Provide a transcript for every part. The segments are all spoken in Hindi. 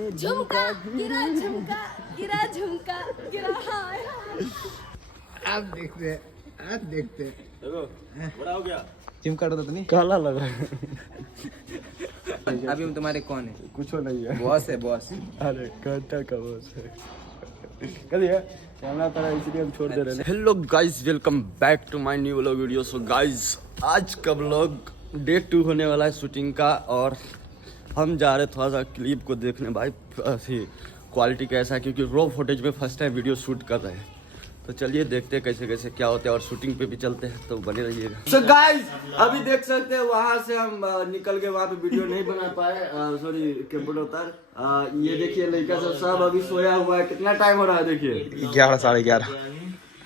झुमका गिरा झुमका गिरा झुमका गिरा हाय आप देखते हैं देखो बड़ा हो गया। जिम काटो तो नहीं काला लग रहा है। अभी हम तुम्हारे कौन है? कुछ नहीं है। बॉस है बॉस। अरे घंटा का बॉस है। कल ये कैमरा तारा इसलिए हम छोड़ दे रहे हैं। Hello guys, welcome back to my new vlog video. So guys, आज का व्लॉग डे 2 होने वाला है शूटिंग का, और हम जा रहे थोड़ा सा क्लिप को देखने। भाई क्वालिटी कैसा है, क्योंकि रॉ फुटेज में फर्स्ट टाइम वीडियो शूट कर रहे हैं। तो चलिए देखते हैं कैसे कैसे क्या होता है, और शूटिंग पे भी चलते हैं, तो बने रहिएगा। सो गाइस, अभी देख सकते हैं वहां से हम निकल के वहां पे वीडियो नहीं बना पाए। सॉरी कंप्यूटर उतार। ये देखिए लड़का सब अभी सोया हुआ है। कितना टाइम हो रहा है देखिए? 11 साढ़े 11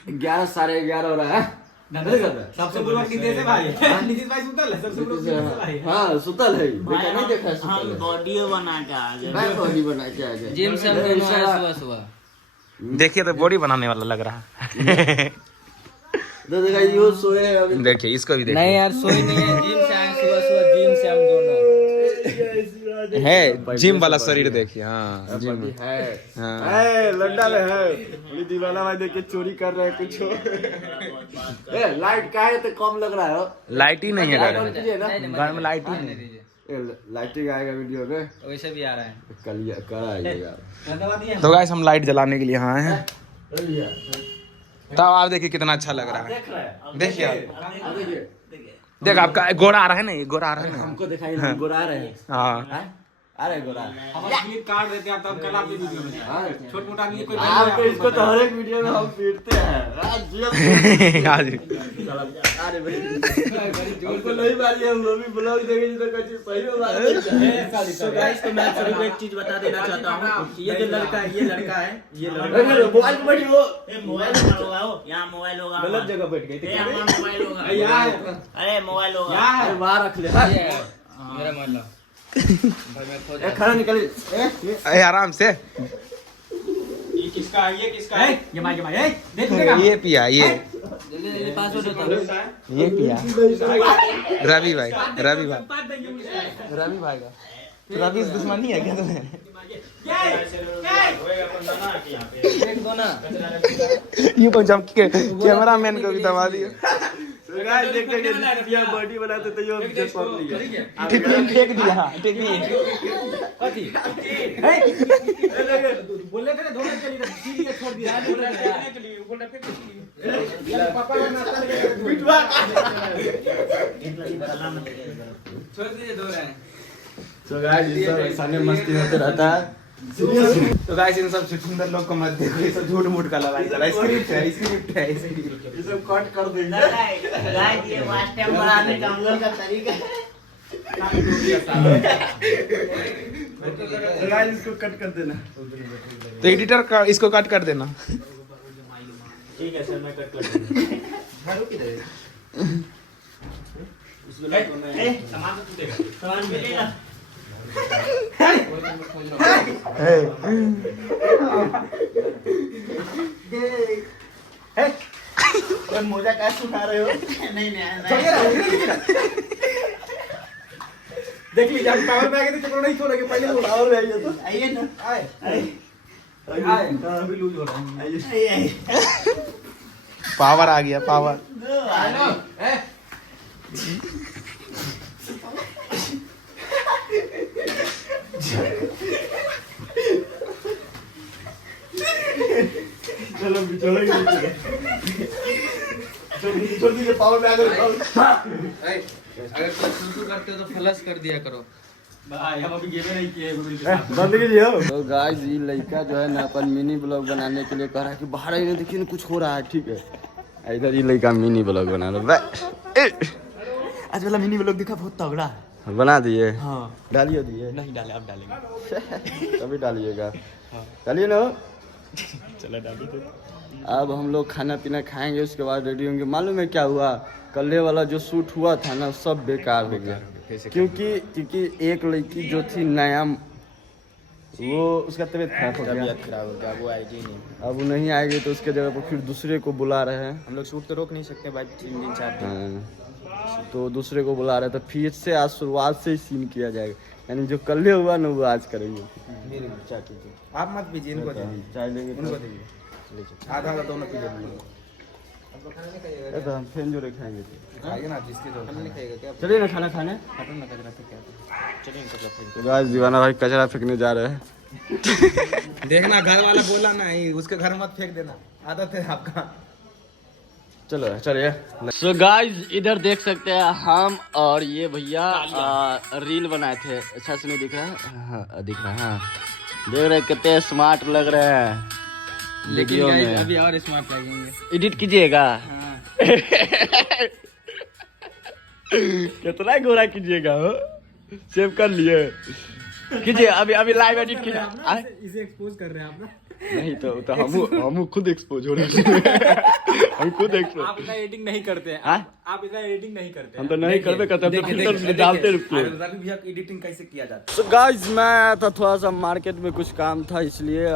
11 साढ़े 11 हो रहा है। सबसे बुरा नीतीश है भाई। नीतीश भाई सुतल है, सबसे बुरा नीतीश भाई। हाँ सुतल है, देखा नहीं देखा है? हम बॉडी बना के आ गए। मैं बॉडी बना के आ गया। जिम से हम दोनों आए सुबह सुबह। देखिए तो बॉडी बनाने वाला लग रहा है। तो देखा ये सोए हैं अभी। देखिए इसको भी देखिए। नहीं यार सोई नहीं है, जिम से आए सुबह सुबह, जिम से हम दोनों है जिम वाला शरीर देखिए। हाँ जिम है। हाँ। है लड्डा में है। पूरी दीवाना भाई देख के चोरी कर रहे हैं कुछ। ए लाइट का है तो कम लग रहा है। लाइट ही नहीं है घर में। कीजिए ना, घर में लाइट ही नहीं। लाइटिंग आएगा वीडियो में। वैसे भी आ रहा है। कल आएगा। तो गाइस हम लाइट जलाने के लिए यहाँ आए हैं। तब आप देखिए कितना अच्छा लग रहा है। देखिए आप। देखिए देख आपका गोरा आ रहा है ना, ये गोरा आ रहा है ना। हमको दिखाई नहीं, गोरा आ रहे हैं। हाँ आ रहे गोरा। हम क्लिप काट देते हैं तब कल आपकी वीडियो में। छोट मोटा नहीं कोई आपको इसको तो हर एक वीडियो में हम पीटते हैं। आज अरे भाई हमको नहीं मारिए, हम भी ब्लॉग देखेंगे तो कुछ सही में बात नहीं। तो गाइस, तो मैं सभी को एक चीज बता देना चाहता हूँ। ये जो लड़का है, ये लड़का है, ये लड़का है। मोबाइल पे बैठी हो। मोबाइल होगा, यहाँ मोबाइल होगा। गलत जगह बैठ गई। यहाँ मोबाइल होगा। अरे मोबाइल होगा। अरे बाहर रख ले। मेरा मतलब ए खड़ा निकल। ए आराम से। ये किसका है, ये किसका है? ये मार देख ये पिया ये पासवर्ड होता ये पिया रवि भाई रवि भाई का। रवि से दुश्मनी है क्या तुम्हें? ये तो जब कैमरा मैन को भी दबा दिया। गाइस देखते कि दिया बॉडी बनाते तो ये मुझे पक लिया। टेक्निक फेंक दिया टेक्निक। बोले थे दोनों चली रही सीधी छोड़ दिया। बोलने के लिए बोल रहे थे पापा का नाश्ता लेके बिटवा छोड़ दीजिए, दो रहे। सो गाइस ये सब सामने मस्ती होते रहता है। तो गाइस इन सब सुंदर लोग को मत देखो, ये सब झूठ मूठ का लड़ाई चला। स्क्रिप्ट है ये सब कट कर देंगे। गाइस, ये वास्ट टाइम बनाने का हम लोग का तरीका है। गाइस इसको कट कर देना। तो एडिटर का इसको कट कर देना। ठीक है सर, मैं कट कर दूंगा। सामान तो देगा, सामान मिलेगा। मोजा क्या सुना रहे हो? नहीं देख लीजिए, हम पावर में आ गए थे, चक्कर नहीं छोड़ेंगे। पहले बोला और रह गया तो आइए ना, आए अभी लूज हो रहा है। आइए। पावर आ गया पावर। चलो बिछोड़ेंगे। छोड़ दीजिए, पावर में आ गए। अगर शुरू करते हो तो फ्लश कर दिया करो। भाई हम अभी गेम नहीं किए। बंद कीजिए। तो गाइस ये लड़का जो है ना अपन मिनी ब्लॉग बनाने के लिए कह रहा है कि बाहर ही देखिए ना कुछ हो रहा है। ठीक है, इधर ये लड़का मिनी ब्लॉग बना रहा है। आज वाला मिनी ब्लॉग दिखा, बहुत तगड़ा है। बना दिए? हाँ। डालिए दिए? नहीं डाले, अब डालेंगे। तभी डालिएगा। डालिए ना। चलो डालिए। अब हम लोग खाना पीना खाएंगे, उसके बाद रेडी होंगे। मालूम है क्या हुआ? कल वाला जो शूट हुआ था ना, सब बेकार हो गया। क्योंकि एक लड़की जो थी नया, वो उसका तबीयत खराब हो गया। वो आएगी नहीं। अब वो नहीं आएगी तो उसके जगह पर फिर दूसरे को बुला रहे हैं। हम लोग शूट तो रोक नहीं सकते भाई, 3 दिन 4 दिन। तो दूसरे को बुला रहे हैं, तो फिर से आज शुरुआत से ही सीन किया जाएगा। यानी जो कल हुआ ना वो आज करेंगे। मेरे लिए चाय कीजिए, आप मत पीजिए, इनको दीजिए, चाय लेंगे इनको दीजिए, आधा आधा दोनों पीजिए। तो हम फिर जो खाएंगे खाइए ना, जिसके जो खाना नहीं खाएगा क्या, चलिए ना खाना खाने। हटो ना, कचरा फेंक के चलिए, कचरा फेंक। तो गाइस दीवाना भाई कचरा फेंकने जा रहे हैं। देखना घर वाला बोला ना, उसके घर मत फेंक देना, आदत है आपका। चलो चलिए। सो गाइस इधर देख सकते हैं हम और ये भैया रील बनाए थे। अच्छा से नहीं दिख रहा है? हाँ दिख रहा है। हाँ देख रहे कितने स्मार्ट लग रहे हैं वीडियो में। अभी और स्मार्ट लगेंगे। एडिट कीजिएगा। कितना गोरा कीजिएगा हो? सेव कर लिए कीजिए। अभी लाइव एडिट कीजिए। इसे एक्सपोज कर रहे हैं आप ना। नहीं तो हम खुद एक्सपोज हो रहे हैं। हम खुद एक्सपोज। आप इतना एडिटिंग नहीं करते हैं। हाँ? आप इतना एडिटिंग नहीं करते हम तो नहीं करते, हम तो फिल्टर डालते रुकते हैं। रवि भैया की एडिटिंग कैसे किया जाता है? तो गाइस मैं आया था थोड़ा सा मार्केट में, कुछ काम था इसलिए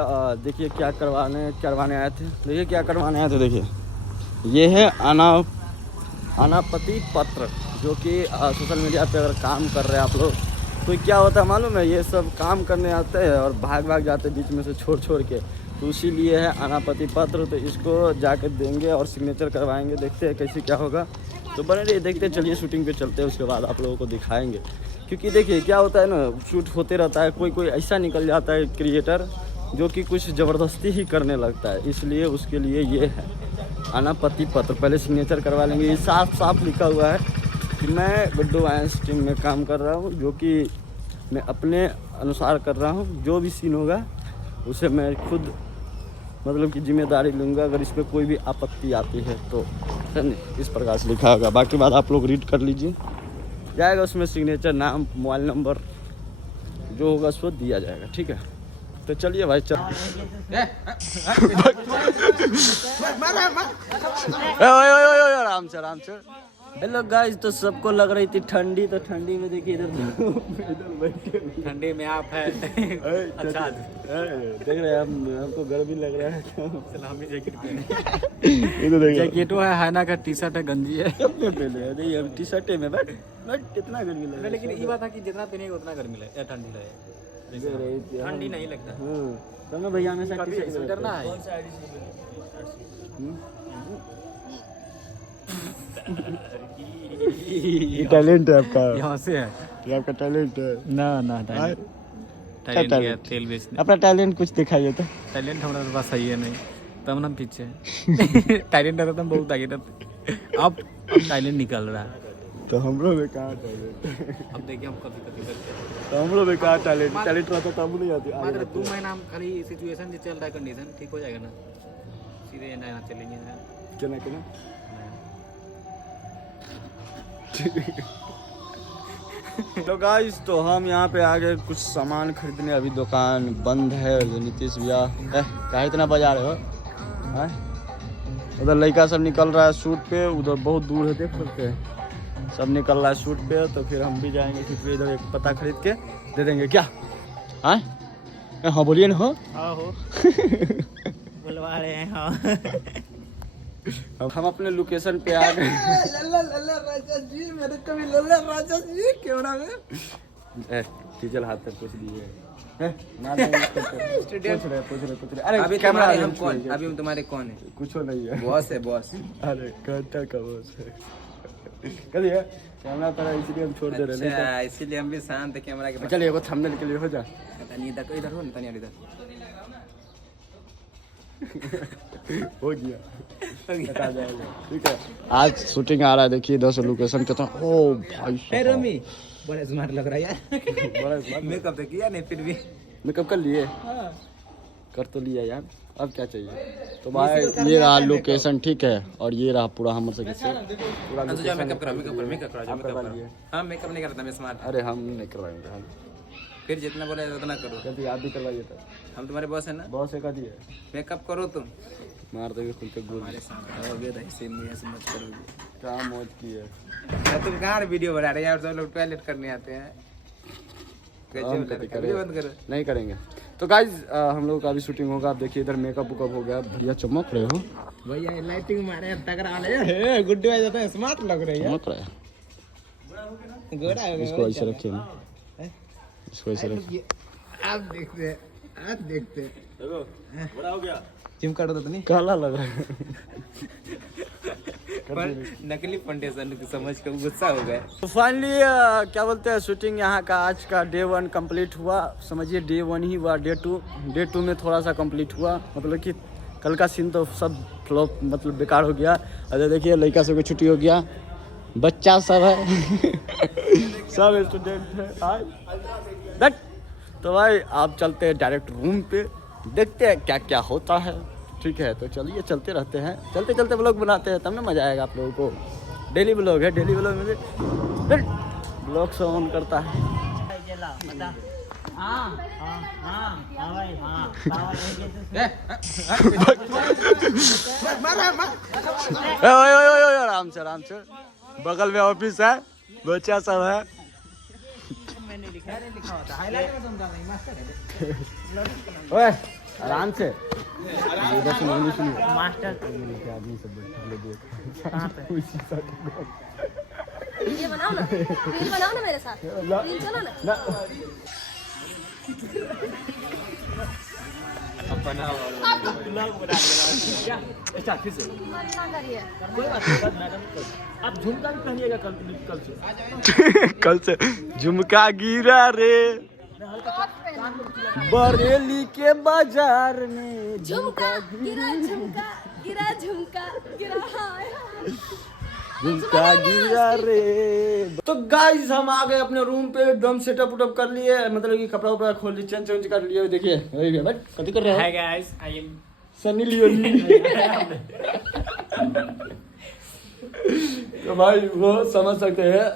देखिए क्या करवाने आए थे। देखिए क्या करवाने आए थे। देखिए ये है अनापति पत्र, जो कि सोशल मीडिया पे अगर काम कर रहे हैं आप लोग तो क्या होता है मालूम है, ये सब काम करने आते हैं और भाग जाते हैं बीच में से छोड़ के, तो इसीलिए है अनापति पत्र। तो इसको जाके देंगे और सिग्नेचर करवाएंगे, देखते हैं कैसे क्या होगा। तो बने रहिए, देखते हैं। चलिए शूटिंग पे चलते हैं, उसके बाद आप लोगों को दिखाएंगे। क्योंकि देखिए क्या होता है ना, शूट होते रहता है, कोई ऐसा निकल जाता है क्रिएटर जो कि कुछ ज़बरदस्ती ही करने लगता है, इसलिए उसके लिए ये है अनापति पत्र। पहले सिग्नेचर करवा लेंगे। ये साफ लिखा हुआ है कि मैं गुड्डू वायंस टीम में काम कर रहा हूँ, जो कि मैं अपने अनुसार कर रहा हूँ। जो भी सीन होगा उसे मैं खुद मतलब कि जिम्मेदारी लूँगा, अगर इस पर कोई भी आपत्ति आती है तो। इस प्रकार से लिखा होगा, बाकी बात आप लोग रीड कर लीजिए। जाएगा उसमें सिग्नेचर, नाम, मोबाइल नंबर जो होगा उसको दिया जाएगा। ठीक है, तो चलिए भाई चल। आराम से। हेलो गाइस, तो सबको लग रही थी ठंडी, तो ठंडी में देखिए इधर बैठे। ठंडे में आप है। अच्छा देख रहे हैं हमको गर्मी लग रहा है। सलामी जैकेट पहने। ये तो देखिए जैकेटो है, हैना का टी शर्ट है, गंजी है। अपने पहले नहीं, हम टी शर्ट में बैठ कितना गर्मी लग रहा है। लेकिन ये बात है कि जितना पहनेगा उतना गर्मी लगे, ठंडी लगे। ठंडी नहीं लगता। तब ना भैया हमेशा टी शर्ट स्वेटर ना है। टैलेंट है आपका, यहाँ से है, ये आपका टैलेंट है। ना टैलेंट क्या, तेल बेचने। अपना टैलेंट कुछ दिखाइए तो। टैलेंट हमारे पास सही है नहीं, तब ना पीछे। टैलेंट रहता तो बहुत आगे रहते। अब टैलेंट निकल रहा है। तो हम लोग में कहाँ टैलेंट? अब देखिए हम कभी करते हैं। तो हम लोग में कहाँ टैलेंट रहता तब नहीं आती। मात्र 2 महीना हम खाली सिचुएशन जो चल रहा है, कंडीशन ठीक हो जाएगा ना, सीधे नया चलेंगे। क्या तो गाइस, तो हम यहाँ पे आगे कुछ सामान खरीदने। अभी दुकान बंद है। नीतीश भैया कहाँ इतना बजा रहे हो? उधर लड़का सब निकल रहा है शूट पे, उधर बहुत दूर है, देख सकते हैं सब निकल रहा है शूट पे। तो फिर हम भी जाएंगे, फिर इधर एक पता खरीद के दे देंगे। क्या हाँ बोलिए ना। हो बुलवा रहे हैं। हाँ अब हम अपने लोकेशन पे आ गए। डीजल हाथ तक पूछ दिए। अरे अभी कैमरा हम कौन? अभी हम तुम्हारे कौन है? कुछ नहीं है, बॉस है, बॉस। अरे घंटा का बॉस है। कहिए कैमरा तो इसलिए हम छोड़ दे रहे हैं। अच्छा, इसीलिए हम भी शांत है कैमरा के पास। चलिए एगो थंबनेल के लिए हो जा। इधर हो ना, तनिया इधर हो गया, हटा जाएगा। ठीक है, आज शूटिंग आ रहा है। देखिए 10 लोकेशन कितना। ओ भाई रमी बड़ा स्मार्ट लग रहा है यार। बड़ा स्मार्ट। मेकअप तो किया नहीं, फिर भी मेकअप कर लिए। कर तो लिया यार, अब क्या चाहिए। तो भाई ये रहा लोकेशन, ठीक है, और ये रहा पूरा हमर से पूरा मेकअप करा। हाँ, मेकअप नहीं करता मैं, स्मार्ट। अरे हम नहीं करवाएंगे, हम फिर जितना बोले उतना करो। कभी आप भी करवाइए। तो हम तुम्हारे बॉस है ना, बॉस है कभी है, मेकअप करो तुम। मार देंगे खुल के गोली। हमारे साथ रहोगे तो ऐसे में ऐसे मत करोगे। क्या मौज की है। तुम कहाँ वीडियो बना रहे हैं यार? सब लोग टॉयलेट करने आते हैं। हम कभी करें। वीडियो बंद करो। नहीं करेंगे। तो गाइज हम लोग का भी शूटिंग होगा। आप देखिए इधर मेकअप वेकअप हो गया, बढ़िया चमक रहे हो भैया। लाइटिंग मारे तगड़ा वाले गुड्डू आ जाता है, स्मार्ट लग रही है। चमक रहे गोरा हो गया। इसको ऐसे रखिए ना, इसको ऐसे रख। आप देखते हैं देखो बड़ा हो गया, जिम कर रहा था नहीं काला लग रहा है। पर नकली फाउंडेशन समझ कर गुस्सा हो गए। तो फाइनली क्या बोलते हैं, शूटिंग यहाँ का आज का डे 1 कंप्लीट हुआ। समझिए डे 1 ही हुआ, डे 2 में थोड़ा सा कंप्लीट हुआ। मतलब कि कल का सीन तो सब फ्लॉप, मतलब बेकार हो गया। अरे देखिए लड़का सब को छुट्टी हो गया, बच्चा सब है सब स्टूडेंट है आज। बट तो भाई आप चलते हैं डायरेक्ट रूम पे, देखते हैं क्या क्या होता है। ठीक है, तो चलिए चलते रहते हैं, चलते चलते ब्लॉग बनाते हैं, तब ना मज़ा आएगा आप लोगों को। डेली ब्लॉग है, डेली ब्लॉग में भी ब्लॉग से ऑन करता है। आराम से आराम से, बगल में ऑफिस है, बच्चा सब है। ओए आराम से, मास्टर आदमी सब वीडियो बनाओ ना, रील बनाओ ना मेरे साथ, रील चलो ना। मना करिए। आप झुमका भी पहनिएगा कल से झुमका गिरा रे बरेली के बाजार में, झुमका गिरा, झुमका गिरा, झुमका गिरा, हाय हाय। झुमका गिरा रे। तो गाइस हम आ गए अपने रूम पे, एकदम सेटअप उटअप कर लिए, मतलब कि कपड़ा उपड़ा खोल लिए, चेंज चेंज कर लिए। देखिए बट कथी कर रहे हैं? Hi guys, I am Sunny Leone. तो भाई वो समझ सकते हैं,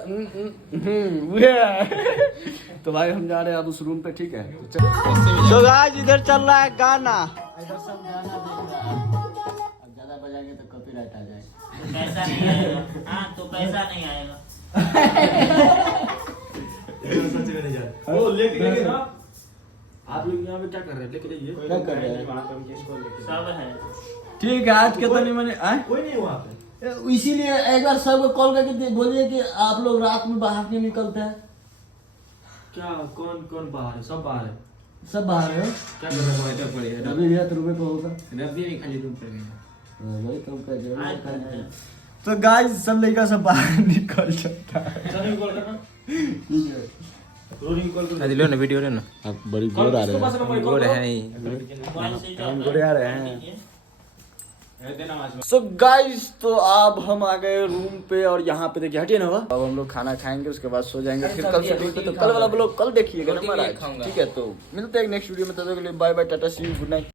तो भाई हम जा रहे हैं अब उस रूम पे। ठीक है, तो गाइस इधर चल रहा है गाना, इधर सब गाना देख रहा है। अब ज्यादा बजाएंगे तो कॉपीराइट आ जाएगा। पैसा नहीं आएगा। हाँ तो पैसा नहीं आएगा। सच में नहीं जाता वो लेके ना। आप लोग यहाँ पे क्या कर रहे हैं? लेके जाइए, क्या कर रहे हैं? सब है। ठीक है, आज के तो नहीं मैंने कोई नहीं वहाँ पे। इसीलिए एक बार सबको कॉल करके बोलिए कि आप लोग रात में बाहर क्यों निकलते हैं। क्या कौन कौन बाहर है? सब बाहर है। सब बाहर है, क्या कर रहे हो? पड़ेगा अभी गया तो रुपये पे होगा। रब्बी नहीं खाली रूम पे गए। वही कम कर दिया। तो गाइस सब लड़का सब बाहर निकल सकता है। चलो कॉल करना। ठीक है, रोलिंग कॉल कर। लो ना वीडियो ना, आप बड़ी गोर आ रहे हैं। गोर है ही। हम गोरे आ रहे हैं। सो गाइस तो अब हम आ गए रूम पे, और यहाँ पे देखिए हटिए ना, अब हम लोग खाना खाएंगे, उसके बाद सो जाएंगे। फिर कल शूटिंग पे, तो कल वाला ब्लॉग कल देखिएगा ना हमारा। ठीक है, तो मिलते हैं नेक्स्ट वीडियो में, तब तक के लिए bye bye, tata see you, good night.